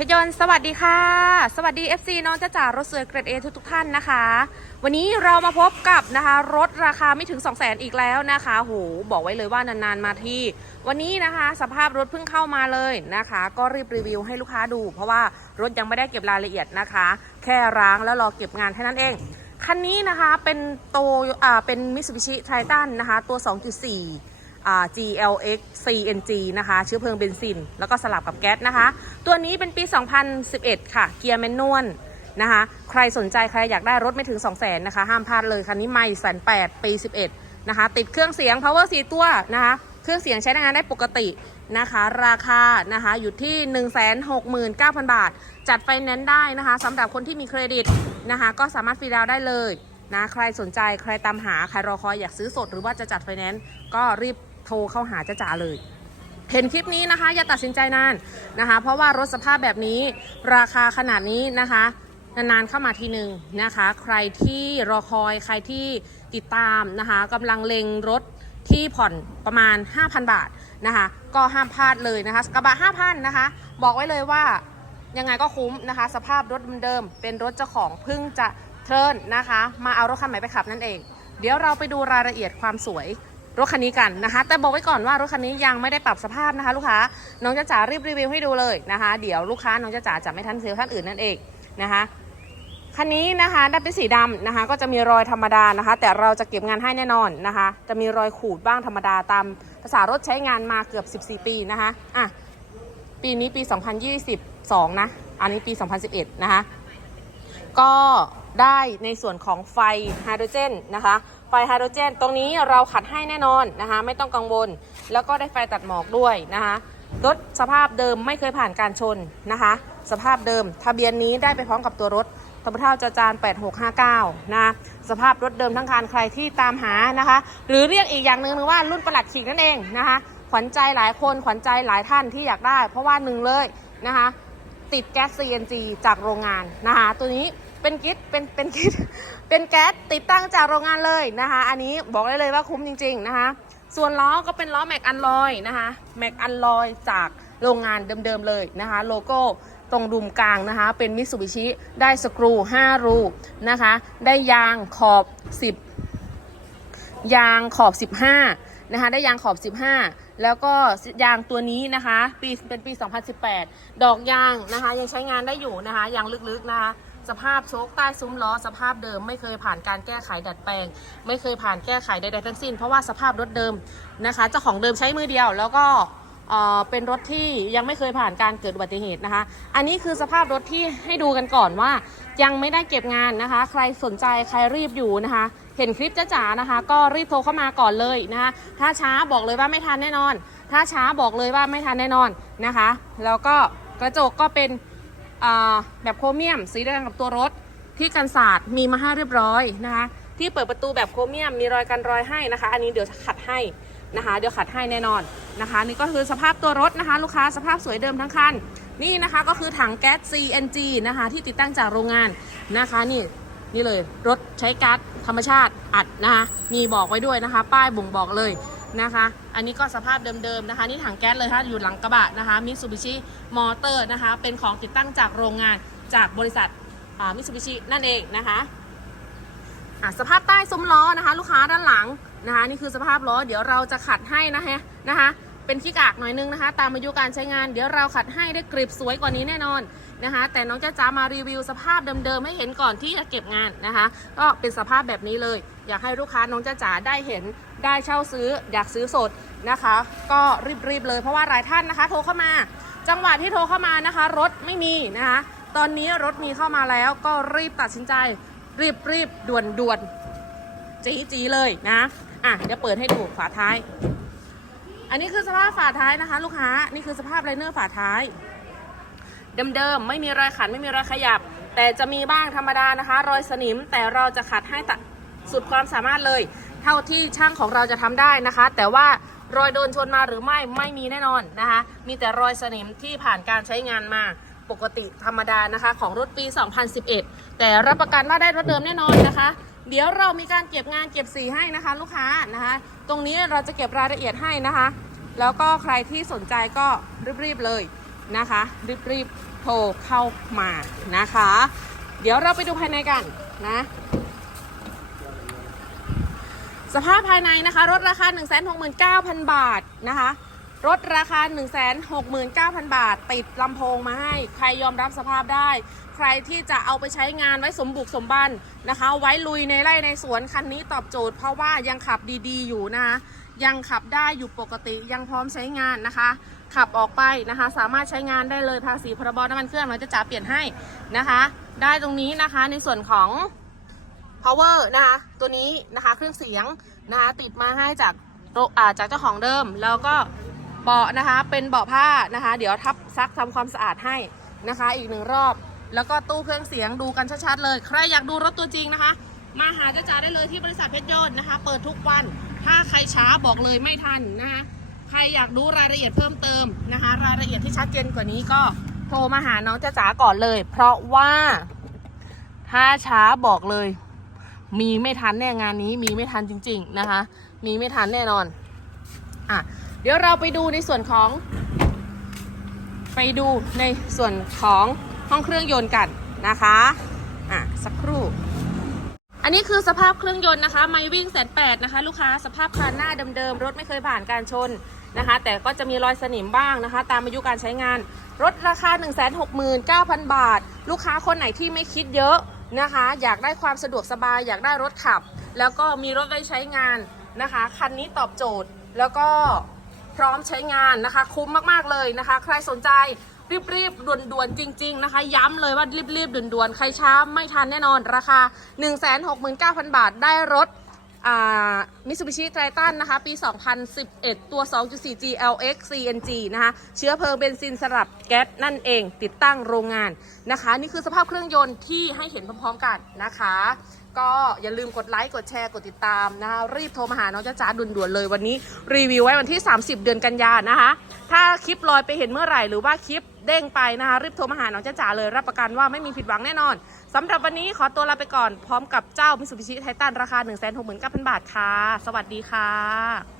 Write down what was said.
ชรยนต์สวัสดีค่ะ สวัสดี FC น้องจ้าจ๋ารถสวยเกรดเอทุกทุกๆท่านนะคะ วันนี้เรามาพบกับนะคะ รถราคาไม่ถึง 2 0 0 0 0 0อีกแล้วนะคะโหบอกไว้เลยว่านานๆมาที่ วันนี้นะคะ สภาพรถเพิ่งเข้ามาเลยนะคะ ก็รีบรีวิวให้ลูกค้าดู เพราะว่ารถยังไม่ได้เก็บรายละเอียดนะคะ แค่ร้างแล้วรอเก็บงานแค่นั้นเอง คันนี้นะคะเป็นโตอ่าเป็น Mitsubishi Triton นะคะ ตัว 2.4อ่ GLX CNG นะคะ เชื้อเพลิงเบนซิน แล้วก็สลับกับแก๊สนะคะ ตัวนี้เป็นปี 2011 ค่ะ เกียร์แมนนวลนะคะ ใครสนใจใครอยากได้รถไม่ถึง 2 0 0 0 0 0นะคะ ห้ามพลาดเลยคันนี้ไม่แสนแปดปี 11 นะคะ ติดเครื่องเสียง power 4 ตัวนะคะ เครื่องเสียงใช้งานได้ปกตินะคะ ราคานะคะอยู่ที่ 169,000 บาท จัดไฟแนนซ์ได้นะคะสำหรับคนที่มีเครดิตนะคะ ก็สามารถฟรีดาวน์ได้เลยนะใครสนใจใครตามหา ใครรอคอยอยากซื้อสดหรือว่าจะจัดไฟแนนซ์ก็รีบ ทรเข้าหาจ้าจ๋าเลย เห็นคลิปนี้นะคะ อย่าตัดสินใจนานนะคะ เพราะว่ารถสภาพแบบนี้ราคาขนาดนี้นะคะนานๆเข้ามาทีหนึ่งนะคะ ใครที่รอคอยใครที่ติดตามนะคะกำลังเล็งรถที่ผ่อนประมาณ 5,000 บาทนะคะ ก็ห้ามพลาดเลยนะคะกระบะ5,000นะคะ บอกไว้เลยว่ายังไงก็คุ้มนะคะ สภาพรถเดิมเป็นรถเจ้าของเพิ่งจะเทิร์นนะคะ มาเอารถคันใหม่ไปขับนั่นเอง เดี๋ยวเราไปดูรายละเอียดความสวย รถคันนี้กันนะคะ แต่บอกไว้ก่อนว่ารถคันนี้ยังไม่ได้ปรับสภาพนะคะ ลูกค้าน้องจ้าจ๋ารีบรีวิวให้ดูเลยนะคะ เดี๋ยวลูกค้าน้องจ้าจ๋าจะไม่ทันเซลล์ท่านอื่นนั่นเองนะคะคันนี้นะคะได้เป็นสีดำนะคะ ก็จะมีรอยธรรมดานะคะ แต่เราจะเก็บงานให้แน่นอนนะคะ จะมีรอยขูดบ้างธรรมดาตามภาษารถใช้งานมาเกือบ 14 ปีนะคะอะปีนี้ปี 2022 นะ อันนี้ปี 2011 นะคะ ก็ ได้ในส่วนของไฟไฮโดรเจนนะคะ ไฟไฮโดรเจน ตรงนี้เราขัดให้แน่นอนนะคะ ไม่ต้องกังวล แล้วก็ได้ไฟตัดหมอกด้วยนะคะรถสภาพเดิมไม่เคยผ่านการชนนะคะ สภาพเดิม ทะเบียนนี้ได้ไปพร้อมกับตัวรถทบเท่าจาจาน 8659 นะสภาพรถเดิมทั้งคันใครที่ตามหานะคะ หรือเรียกอีกอย่างหนึ่งว่ารุ่นประหลัดขีกนั่นเองนะคะ ขวัญใจหลายคนขวัญใจหลายท่านที่อยากได้ เพราะว่าหนึ่งเลยนะคะ ติดแก๊ส CNG จากโรงงานนะคะ ตัวนี้ เป็นกิฟเป็นเป็นกิฟเป็นแก๊สติดตั้งจากโรงงานเลยนะคะ อันนี้บอกได้เลยว่าคุ้มจริง ๆนะคะ ส่วนล้อก็เป็นล้อแม็กอันลอยนะคะแม็กอันลอยจากโรงงานเดิมๆเลยนะคะ โลโก้ตรงดุมกลางนะคะ เป็นมิ t ซูบิชิได้สกรู 5 รูนะคะ ได้ยางขอบ 10 ยางขอบ 15 นะคะ ได้ยางขอบ 15 แล้วก็ยางตัวนี้นะคะ ปีเป็นปี 2018 ดอกยางนะคะ ยังใช้งานได้อยู่นะคะยางลึกๆนะคะ สภาพโชคใต้ซุ้มล้อสภาพเดิม ไม่เคยผ่านการแก้ไขดัดแปลง ไม่เคยผ่านแก้ไขใดๆทั้งสิ้น เพราะว่าสภาพรถเดิมนะคะเจ้าของเดิมใช้มือเดียว แล้วก็เออเป็นรถที่ยังไม่เคยผ่านการเกิดอุบัติเหตุนะคะ อันนี้คือสภาพรถที่ให้ดูกันก่อนว่า ยังไม่ได้เก็บงานนะคะ ใครสนใจใครรีบอยู่นะคะ เห็นคลิปจ้าจ๋านะคะ ก็รีบโทรเข้ามาก่อนเลยนะคะ ถ้าช้าบอกเลยว่าไม่ทันแน่นอน ถ้าช้าบอกเลยว่าไม่ทันแน่นอนนะคะ แล้วก็กระจกก็เป็น แบบโครเมียม สีแดงกับตัวรถที่กันศาสตร์มีมาให้เรียบร้อยนะคะ ที่เปิดประตูแบบโครเมียมมีรอยกันรอยให้นะคะ อันนี้เดี๋ยวขัดให้นะคะ เดี๋ยวขัดให้แน่นอนนะคะ นี่ก็คือสภาพตัวรถนะคะ ลูกค้าสภาพสวยเดิมทั้งคันนี่นะคะก็คือถังแก๊ส CNG นะคะที่ติดตั้งจากโรงงานนะคะนี่นี่เลยรถใช้ก๊าซธรรมชาติอัดนะคะมีบอกไว้ด้วยนะคะ ป้ายบ่งบอกเลย นะคะ อันนี้ก็สภาพเดิมๆนะคะ นี่ถังแก๊สเลยค่ะอยู่หลังกระบะนะคะมิ t ซูบิชิมอเตอร์นะคะ เป็นของติดตั้งจากโรงงานจากบริษัทมิ t ซูบิชินั่นเองนะคะสภาพใต้ซุ้มล้อนะคะ ลูกค้าด้านหลังนะคะ นี่คือสภาพล้อเดี๋ยวเราจะขัดให้นะคะนะคะ เป็นขี้กากหน่อยนึงนะคะ ตามอายุการใช้งานเดี๋ยวเราขัดให้ได้กริบสวยกว่านี้แน่นอนนะคะ แต่น้องจ้าจ๋ามารีวิวสภาพเดิมๆให้เห็นก่อนที่จะเก็บงานนะคะ ก็เป็นสภาพแบบนี้เลย อยากให้ลูกค้าน้องจ้าจ๋าได้เห็น ได้เช่าซื้ออยากซื้อสดนะคะ ก็รีบๆเลยเพราะว่าหลายท่านนะคะ โทรเข้ามา จังหวะที่โทรเข้ามานะคะ รถไม่มีนะคะ ตอนนี้รถมีเข้ามาแล้วก็รีบตัดสินใจ รีบรีบด่วนด่วนจีจีเลยนะอะเดี๋ยวเปิดให้ดูฝาท้าย อันนี้คือสภาพฝาท้ายนะคะ ลูกค้านี่คือสภาพไลเนอร์ฝาท้าย เดิมๆไม่มีรอยขันไม่มีรอยขยับ แต่จะมีบ้างธรรมดานะคะ รอยสนิมแต่เราจะขัดให้สุดความสามารถเลย เท่าที่ช่างของเราจะทำได้นะคะ แต่ว่ารอยโดนชนมาหรือไม่ไม่มีแน่นอนนะคะ มีแต่รอยสนิมที่ผ่านการใช้งานมาปกติธรรมดานะคะ ของรถปี 2011 แต่รับประกันว่าได้รถเดิมแน่นอนนะคะ เดี๋ยวเรามีการเก็บงานเก็บสีให้นะคะ ลูกค้านะคะ ตรงนี้เราจะเก็บรายละเอียดให้นะคะ แล้วก็ใครที่สนใจก็รีบๆเลยนะคะ รีบๆโทรเข้ามานะคะ เดี๋ยวเราไปดูภายในกันนะ สภาพภายในนะคะรถราคา 169,000 บาทนะคะรถราคา 169,000 บาท ติดลำโพงมาให้ ใครยอมรับสภาพได้ ใครที่จะเอาไปใช้งานไว้สมบุกสมบันนะคะ ไว้ลุยในไร่ในสวนคันนี้ตอบโจทย์เพราะว่ายังขับดีๆ อยู่นะคะยังขับได้อยู่ปกติยังพร้อมใช้งานนะคะ ขับออกไปนะคะ สามารถใช้งานได้เลยภาษีพรบน้ำมันเครื่องเราจะจ่าเปลี่ยนให้นะคะ ได้ตรงนี้นะคะในส่วนของ power นะคะตัวนี้นะคะเครื่องเสียงนะคะติดมาให้จากโรอ่าจากเจ้าของเดิม แล้วก็เบาะนะคะเป็นเบาะผ้านะคะ เดี๋ยวทับซักทำความสะอาดให้นะคะ อีกหนึ่งรอบ แล้วก็ตู้เครื่องเสียงดูกันชัดๆเลย ใครอยากดูรถตัวจริงนะคะ มาหาจ้าจ๋าได้เลยที่บริษัทเพชรยนต์นะคะ เปิดทุกวันถ้าใครช้าบอกเลยไม่ทันนะคะใครอยากดูรายละเอียดเพิ่มเติมนะคะ รายละเอียดที่ชัดเจนกว่านี้ก็โทรมาหาน้องจ้าจ๋าก่อนเลย เพราะว่าถ้าช้าบอกเลย มีไม่ทันแน่งานนี้มีไม่ทันจริง ๆนะคะ มีไม่ทันแน่นอนอะเดี๋ยวเราไปดูในส่วนของ ไปดูในส่วนของห้องเครื่องยนต์กันนะคะอะสักครู่อันนี้คือสภาพเครื่องยนต์นะคะ ไม่วิ่งแสนแปดนะคะ ลูกค้าสภาพคันหน้าเดิมๆรถไม่เคยผ่านการชนนะคะ แต่ก็จะมีรอยสนิมบ้างนะคะ ตามอายุการใช้งาน รถราคา 169,000 บาท ลูกค้าคนไหนที่ไม่คิดเยอะ นะคะ อยากได้ความสะดวกสบาย อยากได้รถขับ แล้วก็มีรถไว้ใช้งานนะคะ คันนี้ตอบโจทย์แล้วก็พร้อมใช้งานนะคะ คุ้มมากๆเลยนะคะ ใครสนใจรีบๆด่วนๆจริง ๆ นะคะ ย้ำเลยว่ารีบๆด่วนๆใครช้าไม่ทันแน่นอนราคา 169,000 บาทได้รถ มิซูบิชิไททันนะคะ ปี 2011 ตัว 2.4G LX CNG นะคะ เชื้อเพลิงเบนซินสลับแก๊สนั่นเอง ติดตั้งโรงงานนะคะ นี่คือสภาพเครื่องยนต์ที่ให้เห็นพร้อมๆกันนะคะ ก็อย่าลืมกดไลค์ กดแชร์ กดติดตามนะคะ รีบโทรมาหาน้องจ้าจ๋าด่วนๆเลยวันนี้รีวิวไว้วันที่ 30 เดือนกันยานะคะ ถ้าคลิปลอยไปเห็นเมื่อไหร่หรือว่าคลิป เด้งไปนะคะ รีบโทรมาหาน้องจ้าจ๋าเลย รับประกันว่าไม่มีผิดหวังแน่นอนสำหรับวันนี้ขอตัวลาไปก่อนพร้อมกับเจ้ามิสูบิชิไททันราคา 1 6 9 0 0 0 บาทค่ะ สวัสดีค่ะ